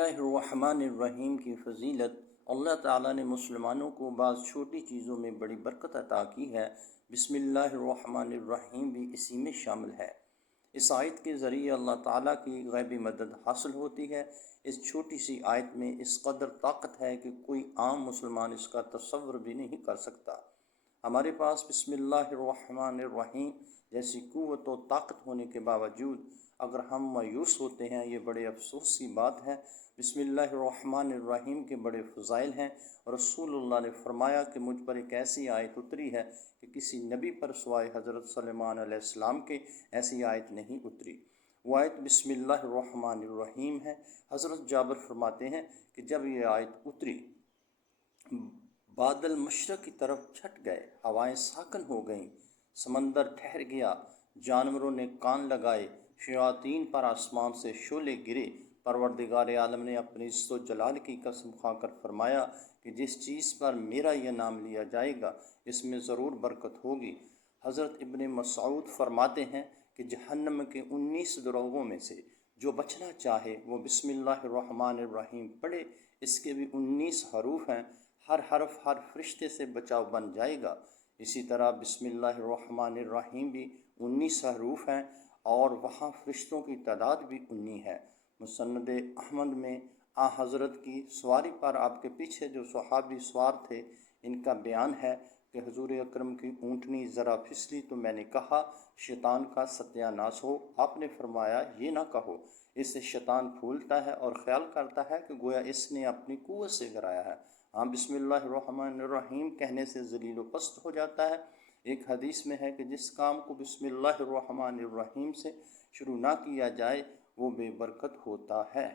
बिस्मिल्लाहिर्रहमानिर्रहीम की फ़जीलत अल्लाह ताला ने मुसलमानों को बाज़ छोटी चीज़ों में बड़ी बरकत अता की है। बिस्मिल्लाहिर्रहमानिर्रहीम भी इसी में शामिल है। इस आयत के ज़रिए अल्लाह ताला की गैबी मदद हासिल होती है। इस छोटी सी आयत में इस कदर ताकत है कि कोई आम मुसलमान इसका तसव्वुर भी नहीं कर सकता। हमारे पास बिस्मिल्लाहिर्रहमानिर्रहीम जैसी क़ुव्वत व ताकत होने के बावजूद अगर हम मायूस होते हैं, ये बड़े अफसोस की बात है। बिस्मिल्लाहिर्रहमानिर्रहीम के बड़े फ़ज़ाइल हैं और रसूलुल्लाह ने फ़रमाया कि मुझ पर एक ऐसी आयत उतरी है कि किसी नबी पर सिवाय हज़रत सुलेमान अलैहिस्सलाम के ऐसी आयत नहीं उतरी। वो आयत बिस्मिल्लाहिर्रहमानिर्रहीम है। हज़रत जाबिर फरमाते हैं कि जब ये आयत उतरी, बादल मशरक़ की तरफ छट गए, हवाएं साकन हो गईं, समंदर ठहर गया, जानवरों ने कान लगाए, शयातीन पर आसमान से शोले गिरे। परवरदिगार आलम ने अपनी इज़्ज़त व जलाल की कसम खाकर फरमाया कि जिस चीज़ पर मेरा यह नाम लिया जाएगा इसमें ज़रूर बरकत होगी। हज़रत इब्ने मसऊद फरमाते हैं कि जहन्नम के 19 दरोगों में से जो बचना चाहे वो बिस्मिल्लाहिर्रहमानिर्रहीम पढ़े। इसके भी 19 हरूफ हैं, हर हरफ हर फरिश्ते से बचाव बन जाएगा। इसी तरह बिस्मिल्लाहिर्रहमानिर्रहीम भी 19 हरूफ हैं और वहाँ फरिश्तों की तादाद भी 19 है। मुसन्नद अहमद में आ हज़रत की सवारी पर आपके पीछे जो सहाबी सवार थे, इनका बयान है कि हुज़ूर अकरम की ऊँटनी ज़रा फिसली तो मैंने कहा शैतान का सत्यानाश हो। आपने फरमाया ये ना कहो, इससे शैतान फूलता है और ख्याल करता है कि गोया इसने अपनी कुव्वत से गिराया है। हाँ, बिस्मिल्लाहिर्रहमानिर्रहीम कहने से ज़लील व पस्त हो जाता है। एक हदीस में है कि जिस काम को बिस्मिल्लाहिर्रहमानिर्रहीम से शुरू ना किया जाए वो बेबरकत होता है।